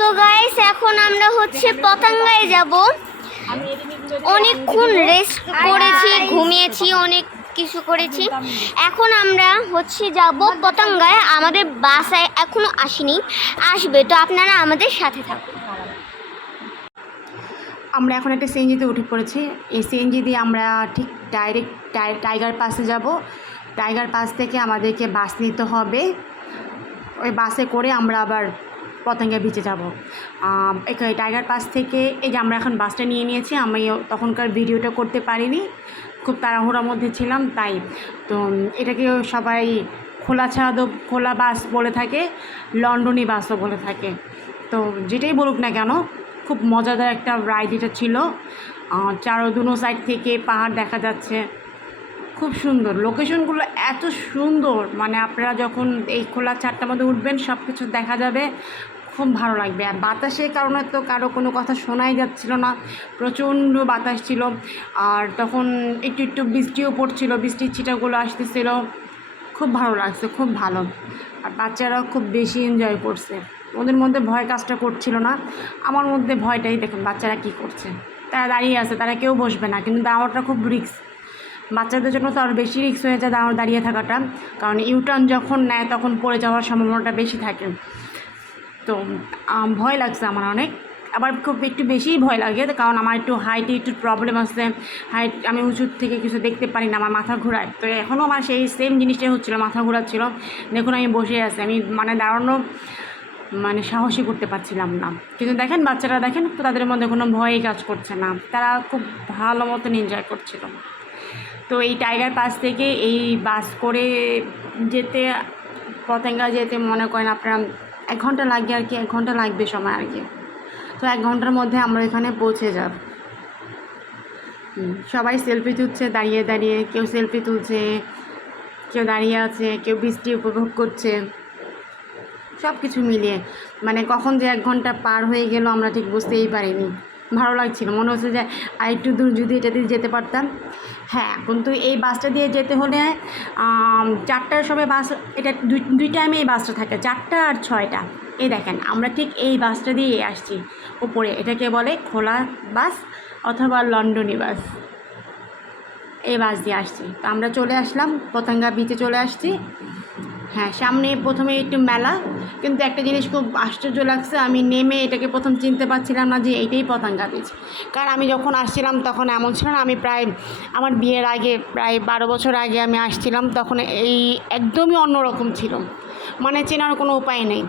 So guys এখন আমরা হচ্ছে পতঙ্গায় যাব। অনেকক্ষণ রেস্ট করেছি, ঘুমিয়েছি, অনেক কিছু করেছি। এখন আমরা হচ্ছে যাব পতঙ্গায়। আমাদের বাসায় এখনো আসেনি, আসবে, তো আপনারা আমাদের সাথে থাকুন। আমরা এখন একটা সিএনজিতে উঠে পড়েছি। এই সিএনজি দিয়ে আমরা ঠিক ডাইরেক্ট টাইগার পাসে যাব। টাইগার পাস থেকে আমাদেরকে বাস নিতে হবে। ওই বাসে করে আমরা আবার পতঙ্গা বিচে যাব। এখানে টাইগার পাস থেকে এই যে আমরা এখন বাসটা নিয়ে নিয়েছি। আমি তখনকার ভিডিওটা করতে পারিনি, খুব তাড়াহুড়োর মধ্যে ছিলাম, তাই তো এটাকে সবাই খোলা বাস বলে থাকে, লন্ডনী বাসও বলে থাকে। তো যেটাই বলুক না কেন, খুব মজাদার একটা রাইড এটা ছিল। দুনো সাইড থেকে পাহাড় দেখা যাচ্ছে, খুব সুন্দর লোকেশনগুলো, এত সুন্দর। মানে আপনারা যখন এই খোলা ছাদটার মধ্যে উঠবেন সব কিছু দেখা যাবে, খুব ভালো লাগবে। আর বাতাসের কারণে তো কারো কোনো কথা শোনাই যাচ্ছিল না, প্রচণ্ড বাতাস ছিল। আর তখন একটু একটু বৃষ্টিও পড়ছিল, বৃষ্টির ছিটাগুলো আসতেছিল, খুব ভালো লাগছে, খুব ভালো। আর বাচ্চারাও খুব বেশি এনজয় করছে, ওদের মধ্যে ভয় কাজটা করছিল না। আমার মধ্যে ভয়টাই, দেখুন বাচ্চারা কী করছে, তারা দাঁড়িয়ে আছে, তারা কেউ বসবে না, কিন্তু দাঁড়ানোটা খুব রিস্ক। বাচ্চাদের জন্য তো আরও বেশি রিস্ক হয়ে যায় দাঁড়িয়ে থাকাটা, কারণ ইউটার্ন যখন নেয় তখন পড়ে যাওয়ার সম্ভাবনাটা বেশি থাকে। তো ভয় লাগছে আমার অনেক, আবার খুব একটু বেশিই ভয় লাগে, কারণ আমার একটু হাইটে একটু প্রবলেম আছে। হাইট, আমি উঁচু থেকে কিছু দেখতে পারি না, আমার মাথা ঘোরায়। তো এখনও আমার সেই সেম জিনিসটাই হচ্ছিলো, মাথা ঘোরাচ্ছিল। দেখুন আমি বসে আছি, আমি মানে দাঁড়ানো সাহসই করতে পারছিলাম না। কিন্তু দেখেন বাচ্চারা, দেখেন তো তাদের মধ্যে কোনো ভয়ই কাজ করছে না, তারা খুব ভালো মতন এনজয় করছিল। তো এই টাইগার পাস থেকে এই বাস করে যেতে, পতেঙ্গা যেতে মনে করেন আপনারা 1 ঘন্টা লাগবে আর কি, 1 ঘন্টা লাগবে সময় আর কি। তো 1 ঘন্টার মধ্যে আমরা এখানে পৌঁছে যাব। সবাই সেলফি তুলছে দাঁড়িয়ে দাঁড়িয়ে, কেউ সেলফি তুলছে, কেউ দাঁড়িয়ে আছে, কেউ বৃষ্টি উপভোগ করছে, সব কিছু মিলিয়ে মানে কখন যে 1 ঘন্টা পার হয়ে গেল আমরা ঠিক বুঝতেই পারিনি। ভালো লাগছিল, মনে হচ্ছে যে আর একটু দূর যদি এটা দিয়ে যেতে পারতাম। হ্যাঁ, কিন্তু এই বাসটা দিয়ে যেতে হলে 4টার সময় বাস, এটা দুই টাইমে এই বাসটা থাকে, 4টা আর 6টা। এই দেখেন আমরা ঠিক এই বাসটা দিয়ে আসছি উপরে, এটাকে বলে খোলা বাস অথবা লন্ডনী বাস। এই বাস দিয়ে আসছি। তো আমরা চলে আসলাম, পতঙ্গা বিচে চলে আসছি। হ্যাঁ, সামনে প্রথমে একটু মেলা, কিন্তু একটা জিনিস খুব আশ্চর্য লাগছে, আমি নেমে এটাকে প্রথম চিনতে পারছিলাম না যে এইটাই পতঙ্গা বিচ। কারণ আমি যখন আসছিলাম তখন এমন ছিল না, আমি প্রায় আমার বিয়ের আগে প্রায় 12 বছর আগে আমি আসছিলাম, তখন এই একদমই অন্যরকম ছিল, মানে চেনার কোনো উপায় নেই।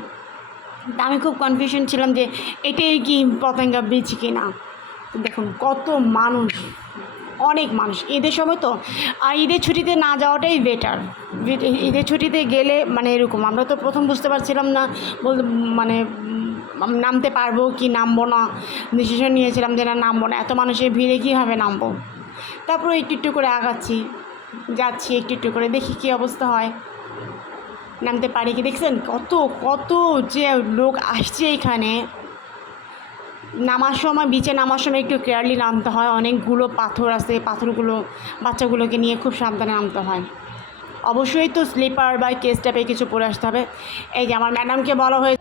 তা আমি খুব কনফিউশন ছিলাম যে এটাই কি পতঙ্গা বিচ কি না। দেখুন কত মানুষ, অনেক মানুষ। ঈদের সময় তো, আর ঈদের ছুটিতে না যাওয়াটাই বেটার। ঈদের ছুটিতে গেলে মানে এরকম, আমরা তো প্রথম বুঝতে পারছিলাম না, মানে নামতে পারবো কি নামবো না, ডিসিশন নিয়েছিলাম যে না, নামবো না, এত মানুষের ভিড়ে কীভাবে নামবো। তারপরে একটু একটু করে আগাচ্ছি, যাচ্ছি একটু একটু করে, দেখি কী অবস্থা হয়, নামতে পারি কি। দেখছেন কত কত যে লোক আসছে এখানে। নামার সময়, বিচে নামার সময় একটু কেয়ারলি নামতে হয়, অনেকগুলো পাথর আছে, পাথরগুলো বাচ্চাগুলোকে নিয়ে খুব সাবধানে নামতে হয়। অবশ্যই তো স্লিপার বা কেস টাইপের কিছু পরে আসতে হবে। এই যে আমার ম্যাডামকে বলা হয়ে,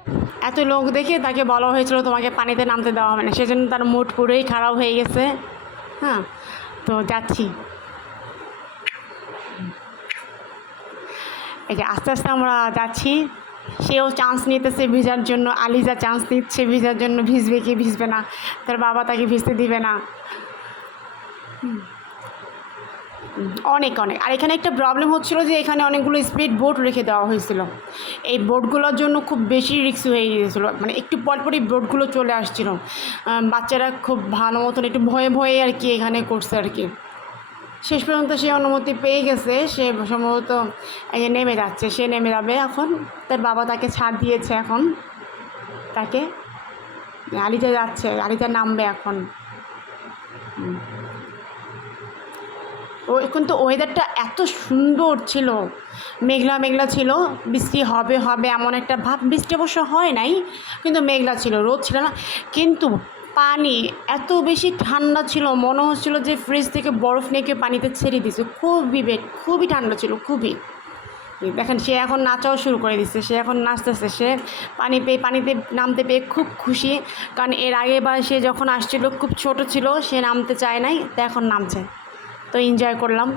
এত লোক দেখে তাকে বলা হয়েছিল তোমাকে পানিতে নামতে দেওয়া হবে না, সেজন্য তার মুড পুরোই খারাপ হয়ে গেছে। হ্যাঁ, তো যাচ্ছি, এই যে আস্তে আস্তে আমরা যাচ্ছি। সেও চান্স নিতেছে ভিজার জন্য, আলিজা চান্স নিচ্ছে ভিজার জন্য, ভিজবে কি ভিজবে না, তার বাবা তাকে ভিজতে দিবে না। অনেক অনেক। আর এখানে একটা প্রবলেম হচ্ছিলো যে এখানে অনেকগুলো স্পিড বোট রেখে দেওয়া হয়েছিল, এই বোটগুলোর জন্য খুব বেশি রিস্ক হয়ে গিয়েছিলো, মানে একটু পরপরই বোটগুলো চলে আসছিলো। বাচ্চারা খুব ভালো মতন একটু ভয়ে ভয়ে আর কি এখানে করছে আর কি। শেষ পর্যন্ত সে অনুমতি পেয়ে গেছে, সে সম্ভবত নেমে যাচ্ছে, সে নেমে যাবে এখন, তার বাবা তাকে ছাড় দিয়েছে। এখন তাকে আলিজা যাচ্ছে, আলিজা নামবে এখন। কিন্তু ওয়েদারটা এত সুন্দর ছিল, মেঘলা মেঘলা ছিল, বৃষ্টি হবে হবে এমন একটা ভাব। বৃষ্টি অবশ্য হয় নাই, কিন্তু মেঘলা ছিল, রোদ ছিল না। কিন্তু পানি এত বেশি ঠান্ডা ছিল, মনে হচ্ছিল যে ফ্রিজ থেকে বরফ নিয়ে কেউ পানিতে ছেড়ে দিয়েছে, খুবই ঠান্ডা ছিল, খুবই। দেখেন সে এখন নাচাও শুরু করে দিচ্ছে, সে এখন নাচতেছে, সে পানিতে নামতে পেয়ে খুব খুশি। কারণ এর আগেবার সে যখন আসছিল খুব ছোট ছিল, সে নামতে চায় নাই, তো এখন নামছে, তো এনজয় করলাম।